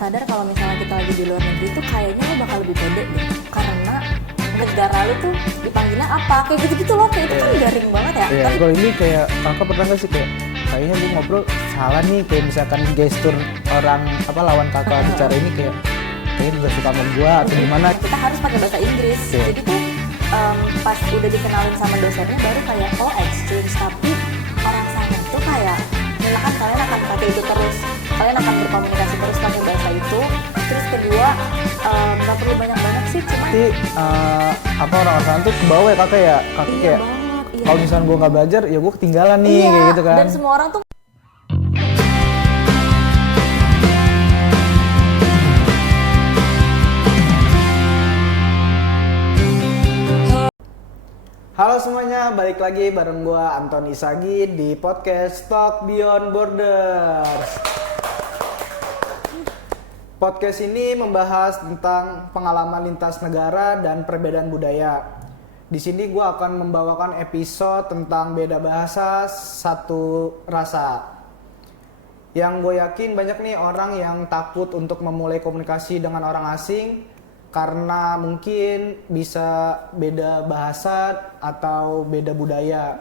Sadar kalau misalnya kita lagi di luar negeri tuh kayaknya lo bakal lebih pede deh, karena negara lo tuh dipanggilnya apa, kayak gitu-gitu loh, kayak itu kan garing banget ya. Iya, kalau ini kayak kakak pernah nggak sih kayak kayaknya gue ngobrol salah nih, kayak misalkan gestur orang apa lawan kakak bicara ini kayak kayaknya juga suka sama gue atau gimana. Kita harus pakai bahasa Inggris, jadi tuh pas udah dikenalin sama dosennya baru kayak oh exchange, tapi orang sana tuh kayak misalkan kalian akan pakai itu terus, kalian akan berkomunikasi terus pakai bahasa itu. Terus kedua nggak perlu banyak-banyak sih, cuman Tapi apa orang-orang sana tuh kebawa ya kakak ya, kakak iya kayak banget, iya. kalau misalnya gue nggak belajar ya gue ketinggalan nih Iya, kayak gitu kan. dan semua orang tuh Halo semuanya, balik lagi bareng gue Anton Isagi di podcast Talk Beyond Borders. Podcast ini membahas tentang pengalaman lintas negara dan perbedaan budaya. Di sini gue akan membawakan episode tentang beda bahasa satu rasa. Yang gue yakin banyak nih orang yang takut untuk memulai komunikasi dengan orang asing karena mungkin bisa beda bahasa atau beda budaya.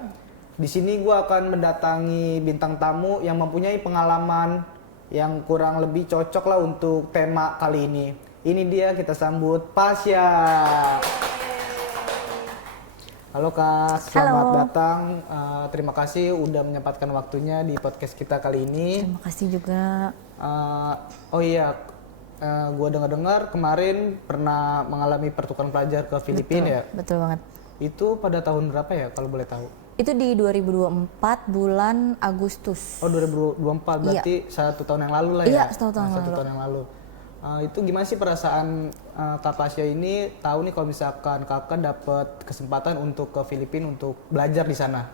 Di sini gue akan mendatangi bintang tamu yang mempunyai pengalaman yang kurang lebih cocok lah untuk tema kali ini. Ini dia, kita sambut Pasya. Halo Kak, selamat Halo. datang. Terima kasih udah menyempatkan waktunya di podcast kita kali ini. terima kasih juga. Oh iya, gue dengar-dengar kemarin pernah mengalami pertukaran pelajar ke Filipina ya. Betul banget. Itu pada tahun berapa ya kalau boleh tahu? Itu di 2024 bulan Agustus. Oh 2024, berarti satu tahun yang lalu lah ya? Iya, satu tahun yang lalu. Itu gimana sih perasaan Kak Pasya ini tahu nih kalau misalkan kakak dapat kesempatan untuk ke Filipina untuk belajar di sana?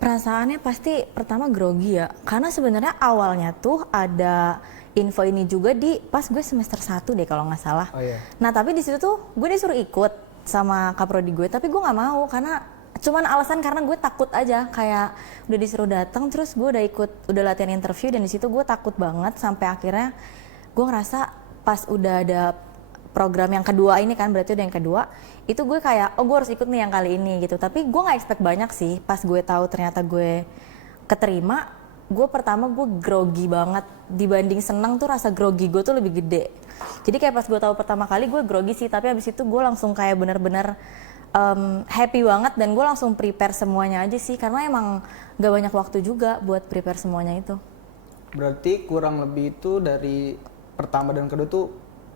Perasaannya pasti pertama grogi ya, karena sebenarnya awalnya tuh ada info ini juga di pas gue semester 1 deh kalau nggak salah. Oh iya. Nah tapi di situ tuh gue disuruh ikut sama kaprodi gue, tapi gue nggak mau karena cuman alasan karena gue takut aja, kayak udah disuruh datang terus gue udah latihan interview dan di situ gue takut banget sampai akhirnya gue ngerasa pas udah ada program yang kedua ini kan, berarti udah yang kedua itu gue kayak oh gue harus ikut nih yang kali ini gitu. Tapi gue nggak expect banyak sih, pas gue tahu ternyata gue keterima. Gue pertama gue grogi banget, dibanding seneng tuh rasa grogi gue tuh lebih gede. Jadi kayak pas gue tahu pertama kali gue grogi sih, tapi abis itu gue langsung kayak bener-bener happy banget dan gue langsung prepare semuanya aja sih, karena emang gak banyak waktu juga buat prepare semuanya itu. Berarti kurang lebih itu dari pertama dan kedua tuh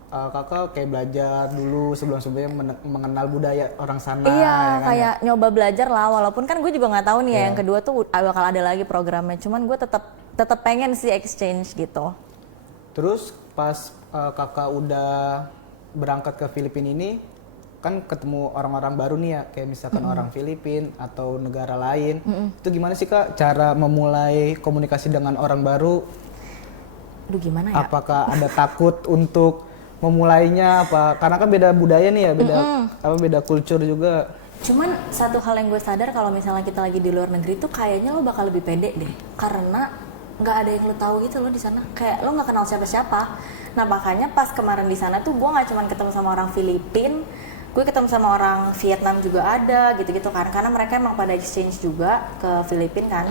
kakak kayak belajar dulu sebelum-sebelumnya mengenal budaya orang sana. Iya, ya kan, kayak nyoba belajar lah, walaupun kan gue juga nggak tahu nih ya Iya. yang kedua tuh bakal ada lagi programnya. Cuman gue tetap pengen sih exchange gitu. Terus pas kakak udah berangkat ke Filipina ini, kan ketemu orang-orang baru nih ya, kayak misalkan orang Filipina atau negara lain. Itu gimana sih Kak cara memulai komunikasi dengan orang baru? Aduh gimana ya? Apakah ada takut untuk memulainya apa? Karena kan beda budaya nih ya, beda kultur juga. Cuman satu hal yang gue sadar kalau misalnya kita lagi di luar negeri tuh kayaknya lo bakal lebih pede deh, karena nggak ada yang lo tahu gitu lo di sana, kayak lo nggak kenal siapa-siapa. Nah makanya pas kemarin di sana tuh gue nggak cuma ketemu sama orang Filipin, gue ketemu sama orang Vietnam juga ada gitu-gitu kan, karena mereka emang pada exchange juga ke Filipin kan.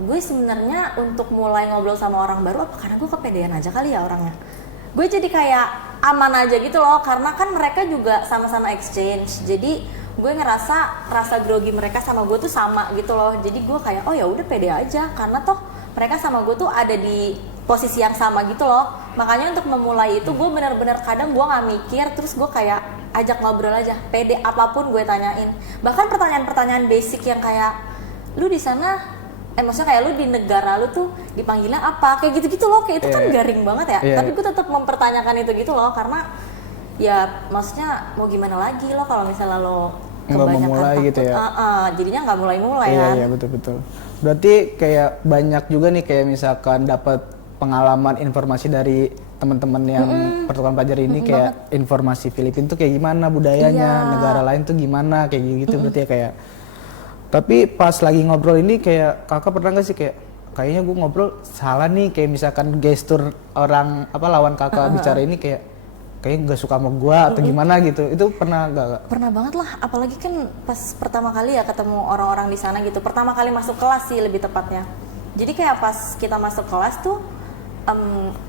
Gue sebenarnya untuk mulai ngobrol sama orang baru apa karena gue kepedean aja kali ya orangnya. Gue jadi kayak aman aja gitu loh, karena kan mereka juga sama-sama exchange. Jadi gue ngerasa rasa grogi mereka sama gue tuh sama gitu loh. Jadi gue kayak oh ya udah pede aja, karena toh mereka sama gue tuh ada di posisi yang sama gitu loh. Makanya untuk memulai itu gue benar-benar kadang gue nggak mikir, terus gue kayak ajak ngobrol aja, pede apapun gue tanyain. Bahkan pertanyaan-pertanyaan basic yang kayak lu di sana maksudnya kayak lu di negara lu tuh dipanggilnya apa, kayak gitu-gitu loh, kayak itu kan garing banget ya. Tapi gue tetap mempertanyakan itu gitu loh, karena ya maksudnya mau gimana lagi lo kalau misalnya lo kebanyakan memulai takut gitu ya. Jadinya nggak mulai-mulai Iya, kan. iya betul-betul. Berarti kayak banyak juga nih kayak misalkan dapat pengalaman informasi dari teman-teman yang pertukaran pelajar ini kayak informasi Filipina tuh kayak gimana budayanya, negara lain tuh gimana kayak gitu berarti ya kayak. Tapi pas lagi ngobrol ini kayak kakak pernah nggak sih kayak kayaknya gue ngobrol salah nih, kayak misalkan gestur orang lawan kakak bicara ini kayak nggak suka sama gue atau gimana gitu. Itu pernah gak? Pernah banget lah, apalagi kan pas pertama kali ya ketemu orang-orang di sana gitu. Pertama kali masuk kelas sih lebih tepatnya. Jadi kayak pas kita masuk kelas tuh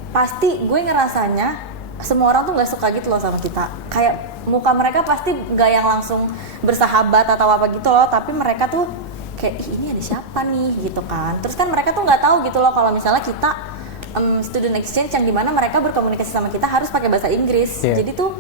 pasti gue ngerasanya semua orang tuh nggak suka gitu loh sama kita. Kayak muka mereka pasti nggak yang langsung bersahabat atau apa gitu loh, tapi mereka tuh kayak ini ada siapa nih gitu kan. Terus kan mereka tuh nggak tahu gitu loh kalau misalnya kita student exchange yang dimana mereka berkomunikasi sama kita harus pakai bahasa Inggris. Jadi tuh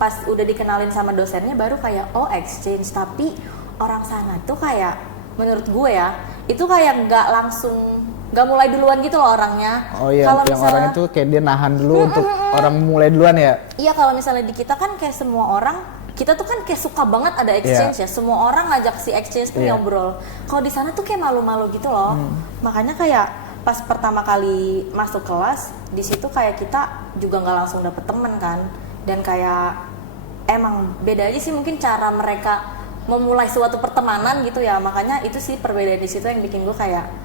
pas udah dikenalin sama dosennya baru kayak oh exchange, tapi orang sana tuh kayak menurut gue ya itu kayak nggak mulai duluan gitu loh orangnya. Oh iya, yang misalnya, orang itu kayak dia nahan dulu untuk orang mulai duluan ya. Iya, kalau misalnya di kita kan kayak semua orang, kita tuh kan kayak suka banget ada exchange ya. Semua orang ngajak si exchange tuh ngobrol. Kalau di sana tuh kayak malu-malu gitu loh. Makanya kayak pas pertama kali masuk kelas, di situ kayak kita juga nggak langsung dapet temen kan. Dan kayak emang beda aja sih mungkin cara mereka memulai suatu pertemanan gitu ya. Makanya itu sih perbedaan di situ yang bikin gue kayak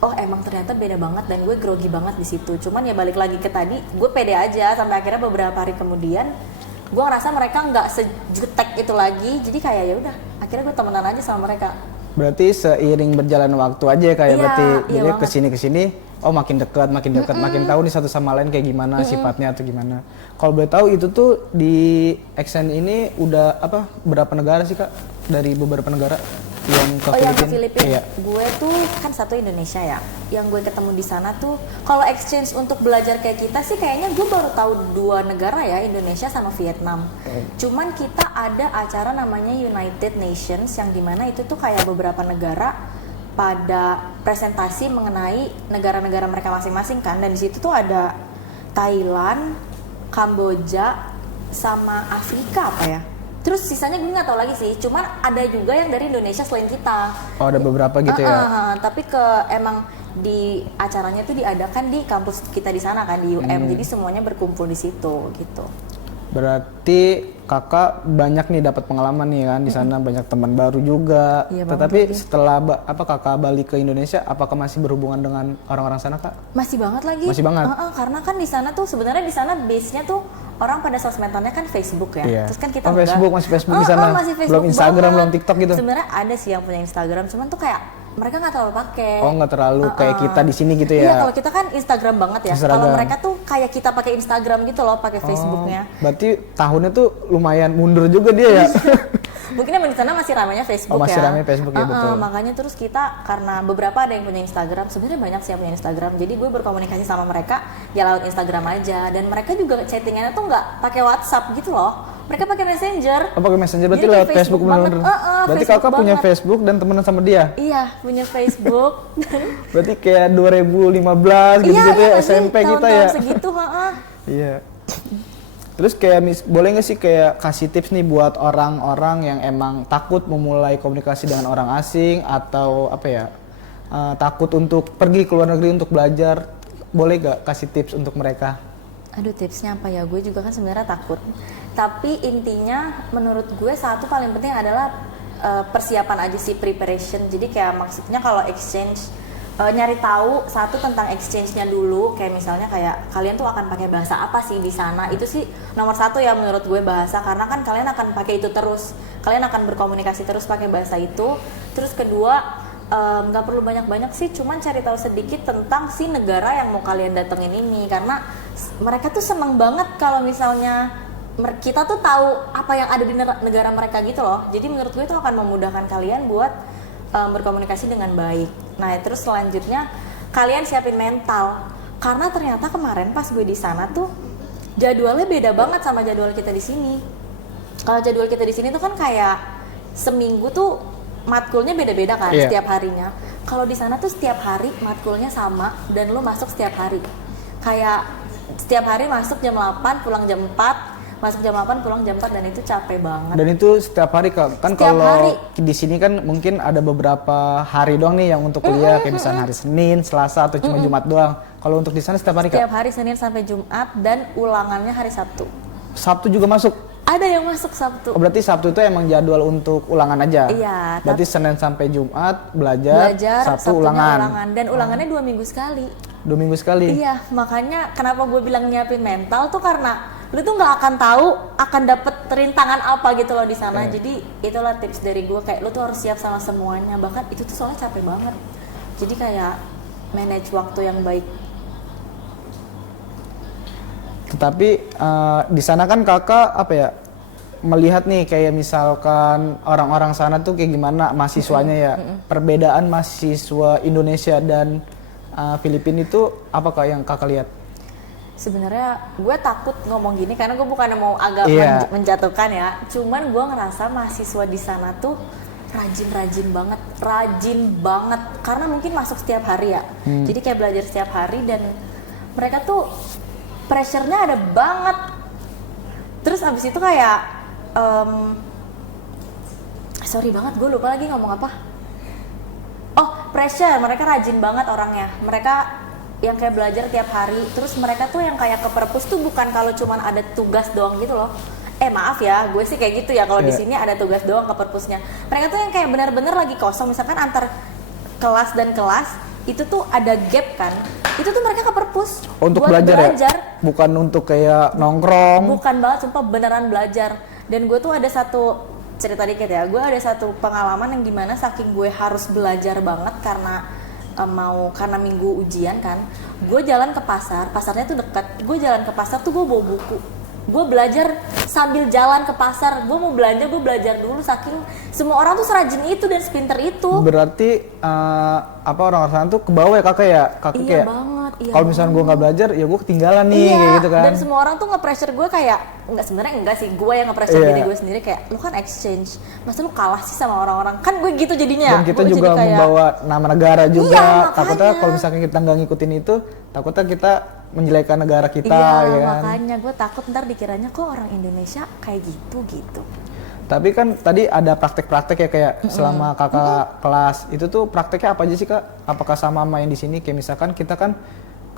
oh emang ternyata beda banget dan gue grogi banget di situ. Cuman ya balik lagi ke tadi, gue pede aja sampai akhirnya beberapa hari kemudian gue ngerasa mereka nggak sejutek itu lagi. Jadi kayak ya udah, akhirnya gue temenan aja sama mereka. Berarti seiring berjalan waktu aja kayak berarti jadi kesini oh makin dekat, makin tahu nih satu sama lain kayak gimana sifatnya atau gimana. Kalau boleh tahu itu tuh di Exxon ini udah berapa negara sih Kak? Dari beberapa negara yang ke Filipina? Yang ke Filipina. Iya. Gue tuh kan satu Indonesia ya. Yang gue ketemu di sana tuh kalau exchange untuk belajar kayak kita sih kayaknya gue baru tahu 2 negara ya, Indonesia sama Vietnam. Cuman kita ada acara namanya United Nations yang dimana itu tuh kayak beberapa negara pada presentasi mengenai negara-negara mereka masing-masing kan, dan di situ tuh ada Thailand, Kamboja, sama Afrika apa ya. Terus sisanya gue nggak tahu lagi sih, cuman ada juga yang dari Indonesia selain kita. Oh ada beberapa gitu ya? Tapi emang di acaranya tuh diadakan di kampus kita di sana kan, di UM, jadi semuanya berkumpul di situ gitu. Berarti kakak banyak nih dapat pengalaman nih kan di sana, banyak teman baru juga. Iya, tetapi setelah kakak balik ke Indonesia, apakah masih berhubungan dengan orang-orang sana Kak? Masih banget lagi. Masih banget. Karena kan di sana tuh sebenarnya di sana base-nya tuh orang pada sosmedannya kan Facebook ya. Iya. Terus kan kita masih Facebook di sana. Masih Facebook belum Instagram, banget. belum TikTok gitu. Sebenarnya ada sih yang punya Instagram, cuman tuh kayak mereka nggak terlalu pakai. Oh nggak terlalu kayak kita di sini gitu ya? Iya, kalau kita kan Instagram banget ya. Kalau mereka tuh kayak kita pakai Instagram gitu loh, pakai Facebooknya. Berarti tahunnya tuh lumayan mundur juga dia ya? Mungkin yang di sana masih ramainya Facebook ya. Masih ramai Facebook ya, betul. Makanya terus kita karena beberapa ada yang punya Instagram, sebenarnya banyak sih yang punya Instagram. Jadi gue berkomunikasi sama mereka ya lewat Instagram aja, dan mereka juga chattingannya tuh nggak pakai WhatsApp gitu loh. Mereka pakai Messenger. Oh pakai Messenger, berarti lewat Facebook bener-bener. Berarti Facebook kakak punya Facebook dan temenan sama dia? Iya, punya Facebook. Berarti kayak 2015 gitu-gitu ya, SMP kita ya? Segitu, Iya. Terus kayak boleh nggak sih kayak kasih tips nih buat orang-orang yang emang takut memulai komunikasi dengan orang asing atau takut untuk pergi ke luar negeri untuk belajar, boleh nggak kasih tips untuk mereka? Aduh, tipsnya apa ya? Gue juga kan sebenarnya takut. Tapi intinya menurut gue satu paling penting adalah persiapan aja sih, preparation. Jadi kayak maksudnya kalau exchange nyari tahu satu tentang exchange-nya dulu, kayak misalnya kayak kalian tuh akan pakai bahasa apa sih di sana. Itu sih nomor satu ya menurut gue, bahasa, karena kan kalian akan pakai itu terus. Kalian akan berkomunikasi terus pakai bahasa itu. Terus kedua, nggak perlu banyak-banyak sih, cuman cari tahu sedikit tentang si negara yang mau kalian datengin ini, karena mereka tuh seneng banget kalau misalnya kita tuh tahu apa yang ada di negara mereka gitu loh. Jadi menurut gue itu akan memudahkan kalian buat berkomunikasi dengan baik. Nah terus selanjutnya kalian siapin mental, karena ternyata kemarin pas gue di sana tuh jadwalnya beda banget sama jadwal kita di sini. Kalau jadwal kita di sini tuh kan kayak seminggu tuh matkulnya beda-beda kan, setiap harinya. Kalau di sana tuh setiap hari matkulnya sama dan lo masuk setiap hari. Kayak setiap hari masuk jam 8, pulang jam 4, masuk jam 8, pulang jam 4, dan itu capek banget. Dan itu setiap hari kan kalau di sini kan mungkin ada beberapa hari doang nih yang untuk kuliah, kayak misalnya hari Senin, Selasa, atau cuma Jumat doang. Kalau untuk di sana setiap hari Kak? Setiap hari Senin sampai Jumat, dan ulangannya hari Sabtu. Sabtu juga masuk? Ada yang masuk Sabtu. Oh, berarti Sabtu itu emang jadwal untuk ulangan aja? Iya. Berarti Senin sampai Jumat belajar Sabtu ulangan. Dan ulangannya 2 minggu sekali. 2 minggu sekali? Iya, makanya kenapa gue bilang nyiapin mental tuh karena lu tuh nggak akan tahu akan dapet rintangan apa gitu loh di sana. Jadi itulah tips dari gue, kayak lu tuh harus siap sama semuanya. Bahkan itu tuh soalnya capek banget. Jadi kayak manage waktu yang baik. Tetapi di sana kan kakak apa ya, melihat nih kayak misalkan orang-orang sana tuh kayak gimana mahasiswanya ya, perbedaan mahasiswa Indonesia dan Filipina itu apakah yang kakak lihat? Sebenarnya gue takut ngomong gini karena gue bukan mau agak menjatuhkan ya. Cuman gue ngerasa mahasiswa di sana tuh rajin banget. Karena mungkin masuk setiap hari ya. Jadi kayak belajar setiap hari dan mereka tuh pressure-nya ada banget. Terus abis itu kayak sorry banget, gue lupa lagi ngomong apa. Oh, pressure, mereka rajin banget orangnya. Mereka yang kayak belajar tiap hari. Terus mereka tuh yang kayak ke perpus tuh bukan kalau cuman ada tugas doang gitu loh. Maaf ya, gue sih kayak gitu ya, kalau di sini ada tugas doang ke perpusnya. Mereka tuh yang kayak benar-benar lagi kosong, misalkan antar kelas dan kelas itu tuh ada gap kan. Itu tuh mereka ke perpus untuk buat belajar. Ya? Bukan untuk kayak nongkrong. Bukan banget, sumpah beneran belajar. Dan gue tuh ada satu cerita dikit ya, gue ada satu pengalaman yang dimana saking gue harus belajar banget karena minggu ujian kan, gue jalan ke pasarnya tuh dekat, gue jalan ke pasar tuh gue bawa buku, gue belajar sambil jalan ke pasar, gue mau belanja gue belajar dulu, saking semua orang tuh serajin itu dan sepinter itu. Berarti orang-orang sana tuh ke bawah ya kakak ya? Kakak iya kayak banget, kalau misalnya gue nggak belajar ya gue ketinggalan nih, kayak gitu kan. Dan semua orang tuh nge-pressure gue kayak, sebenarnya enggak sih, gue yang nge-pressure diri gue sendiri kayak, lu kan exchange, masa lu kalah sih sama orang-orang, kan gue gitu jadinya. Dan kita gua juga jadi kayak, membawa nama negara juga, iya, takutnya kalau misalkan kita nggak ngikutin itu, takutnya kita menjelekkan negara kita. Iya, ya kan? makanya gue takut ntar dikiranya kok orang Indonesia kayak gitu. Tapi kan tadi ada praktek-praktek ya kayak selama kakak kelas, itu tuh prakteknya apa aja sih kak? Apakah sama yang di sini? Kayak misalkan kita kan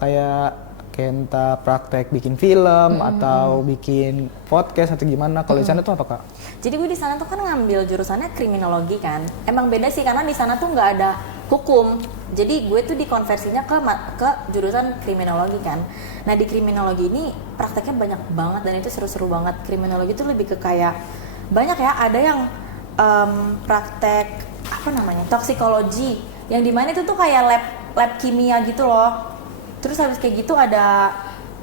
kayak entah praktek bikin film atau bikin podcast atau gimana? Kalau di sana tuh apa kak? Jadi gue di sana tuh kan ngambil jurusannya kriminologi kan. Emang beda sih karena di sana tuh nggak ada hukum. Jadi gue tuh dikonversinya ke jurusan kriminologi kan. Nah di kriminologi ini prakteknya banyak banget dan itu seru-seru banget. Kriminologi tuh lebih ke kayak banyak ya. Ada yang praktek toksikologi. Yang dimana itu tuh kayak lab kimia gitu loh. Terus habis kayak gitu ada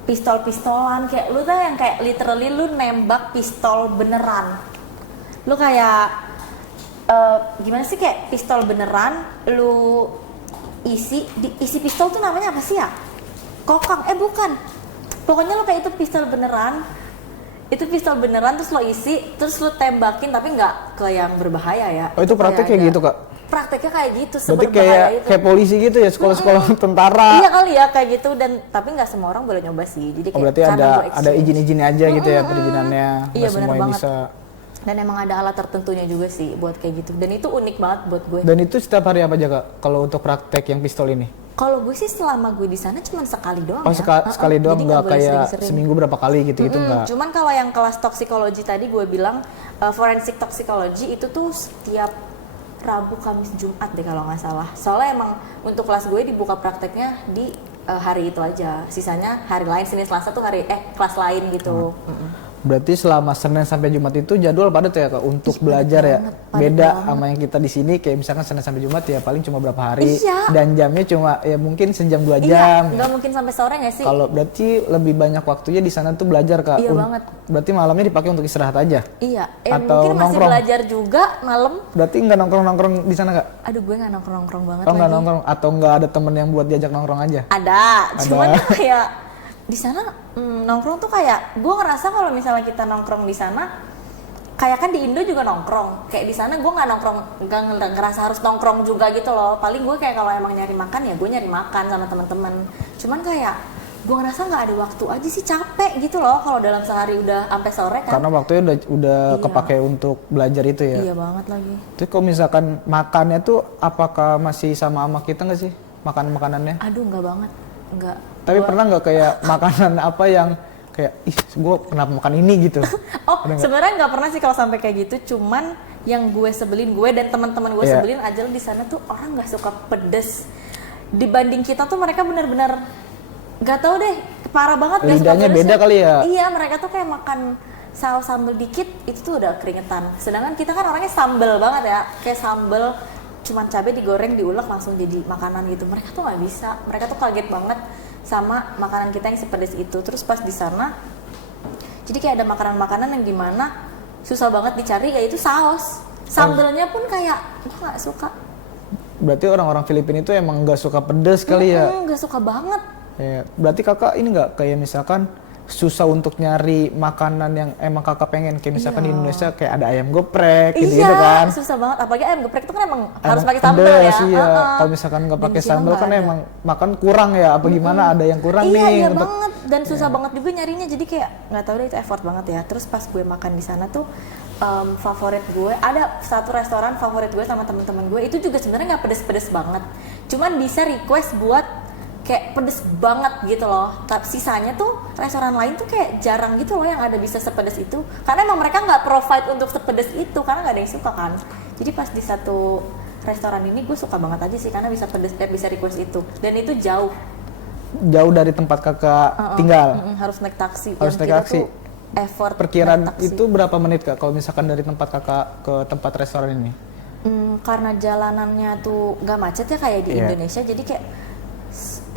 pistol-pistolan, kayak lu tuh yang kayak literally lu nembak pistol beneran. Lu kayak gimana sih, kayak pistol beneran lu isi pistol tuh namanya apa sih ya? Kokang, bukan. Pokoknya lu kayak itu pistol beneran terus lo isi, terus lo tembakin tapi nggak ke yang berbahaya ya. Oh itu praktek kayak gitu kak? Prakteknya kayak gitu, berarti kayak polisi gitu ya, sekolah-sekolah tentara. Iya kali ya kayak gitu, dan tapi nggak semua orang boleh nyoba sih. Jadi kayak berarti ada izin-izinnya aja gitu ya, perizinannya. Iya benar banget. Bisa. Dan emang ada alat tertentunya juga sih buat kayak gitu. Dan itu unik banget buat gue. Dan itu setiap hari apa aja kak? Kalau untuk praktek yang pistol ini? Kalau gue sih selama gue di sana cuma sekali doang. Oh, ya. Sekali doang, nggak kayak seminggu berapa kali gitu nggak? Cuman kalau yang kelas toksikologi tadi gue bilang forensik toksikologi itu tuh setiap Rabu, Kamis, Jumat deh kalau nggak salah. Soalnya emang untuk kelas gue dibuka prakteknya di hari itu aja. Sisanya hari lain, Senin Selasa tuh kelas lain gitu. Berarti selama Senin sampai Jumat itu jadwal padat ya kak untuk belajar ya? Beda sama yang kita di sini, kayak misalkan Senin sampai Jumat ya paling cuma berapa hari. Dan jamnya cuma ya mungkin sejam 2 jam. Nggak mungkin sampai sore nggak sih? Kalau berarti lebih banyak waktunya di sana tuh belajar kak. Iya banget. Berarti malamnya dipakai untuk istirahat aja? Iya. Atau mungkin masih nongkrong? Belajar juga malam. Berarti nggak nongkrong di sana kak? Aduh gue nggak nongkrong banget. Oh nggak nongkrong, atau nggak ada temen yang buat diajak nongkrong aja? Ada. Cuman kayak di sana nongkrong tuh kayak gue ngerasa kalau misalnya kita nongkrong di sana kayak kan di Indo juga nongkrong, kayak di sana gue nggak nongkrong, nggak ngerasa harus nongkrong juga gitu loh. Paling gue kayak kalau emang nyari makan ya gue nyari makan sama teman-teman. Cuman kayak gue ngerasa nggak ada waktu aja sih, capek gitu loh kalau dalam sehari udah sampai sore kan. Karena waktunya udah kepake untuk belajar itu ya. Iya banget lagi. Terus kalau misalkan makannya tuh apakah masih sama kita nggak sih makanannya? Aduh nggak banget, nggak. Tapi pernah nggak kayak makanan apa yang kayak gue kenapa makan ini gitu? Oh, sebenarnya nggak pernah sih kalau sampai kayak gitu. Cuman yang gue sebelin, gue dan teman-teman gue sebelin aja di sana tuh orang nggak suka pedes. Dibanding kita tuh mereka benar-benar nggak tahu deh, parah banget nggak suka lidahnya pedes. beda kali ya. Iya, mereka tuh kayak makan saus sambal dikit itu tuh udah keringetan. Sedangkan kita kan orangnya sambel banget ya, kayak sambel cuman cabai digoreng diulek langsung jadi makanan gitu. Mereka tuh nggak bisa, mereka tuh kaget banget sama makanan kita yang sepedes itu. Terus pas di sana jadi kayak ada makanan-makanan yang dimana susah banget dicari, yaitu saus. Sambelnya pun kayak gue nggak suka. Berarti orang-orang Filipina itu emang nggak suka pedas kali ya? Nggak suka banget. Ya, berarti kakak ini nggak kayak misalkan susah untuk nyari makanan yang emang kakak pengen, kayak misalkan di Indonesia kayak ada ayam geprek gitu kan? Iya, susah banget. Apalagi ayam geprek itu kan emang harus pakai sambal ya. Iya. Kalau misalkan nggak pakai sambal kan emang makan kurang ya, apa gimana ada yang kurang nih. Iya untuk... banget, dan susah banget juga nyarinya. Jadi kayak nggak tahu deh, itu effort banget ya. Terus pas gue makan di sana tuh favorit gue ada satu restoran favorit gue sama temen-temen gue, itu juga sebenarnya nggak pedes-pedes banget. Cuman bisa request buat kayak pedes banget gitu loh. Tapi sisanya tuh restoran lain tuh kayak jarang gitu loh yang ada bisa sepedes itu. Karena emang mereka nggak provide untuk sepedes itu karena nggak ada yang suka kan. Jadi pas di satu restoran ini gue suka banget aja sih karena bisa pedes, bisa request itu. Dan itu jauh dari tempat kakak tinggal. Harus naik taksi. Harus naik taksi. Effort. Perkiraan itu berapa menit kak kalau misalkan dari tempat kakak ke tempat restoran ini? Karena jalanannya tuh nggak macet ya kayak di Indonesia, jadi kayak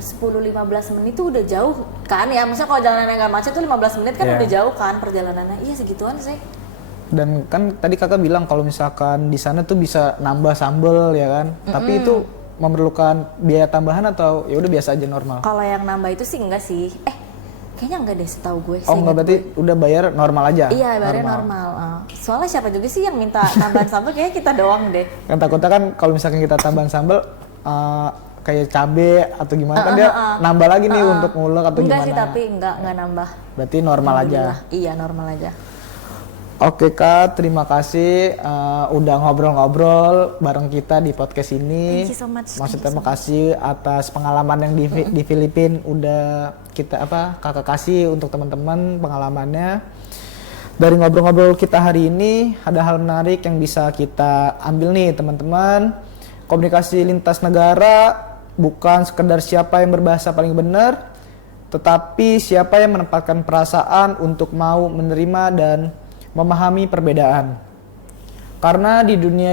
10-15 menit tuh udah jauh kan ya. Maksudnya kalau jalanannya nggak macet tuh 15 menit kan udah jauh kan perjalanannya. Iya segituan sih. Dan kan tadi kakak bilang kalau misalkan di sana tuh bisa nambah sambel ya kan, tapi itu memerlukan biaya tambahan atau ya udah biasa aja normal? Kalau yang nambah itu sih enggak sih. Kayaknya enggak deh setahu gue. Oh enggak, berarti udah bayar normal aja? Iya, bayarnya normal. Soalnya siapa juga sih yang minta tambahan sambal, kayaknya kita doang deh. Kan takutnya kan kalau misalkan kita tambahan sambal kayak cabe atau gimana kan dia nambah lagi nih untuk ngulek atau enggak gimana? Enggak sih, tapi enggak nambah. Berarti normal aja? Iya, normal aja. Oke Kak, terima kasih udah ngobrol-ngobrol bareng kita di podcast ini. Thank you so much. Maksudnya terima kasih atas pengalaman yang di Filipina udah kakak kasih untuk teman-teman pengalamannya. Dari ngobrol-ngobrol kita hari ini ada hal menarik yang bisa kita ambil nih teman-teman. Komunikasi lintas negara bukan sekedar siapa yang berbahasa paling benar, tetapi siapa yang menempatkan perasaan untuk mau menerima dan memahami perbedaan. Karena di dunia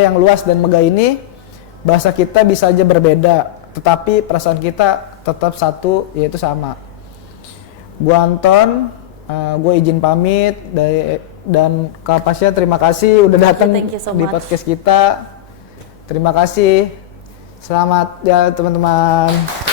yang luas dan megah ini, bahasa kita bisa aja berbeda, tetapi perasaan kita tetap satu, yaitu sama. Gua Anton, gue izin pamit dan Kak Pasya terima kasih udah datang di podcast kita. Terima kasih. Selamat ya teman-teman.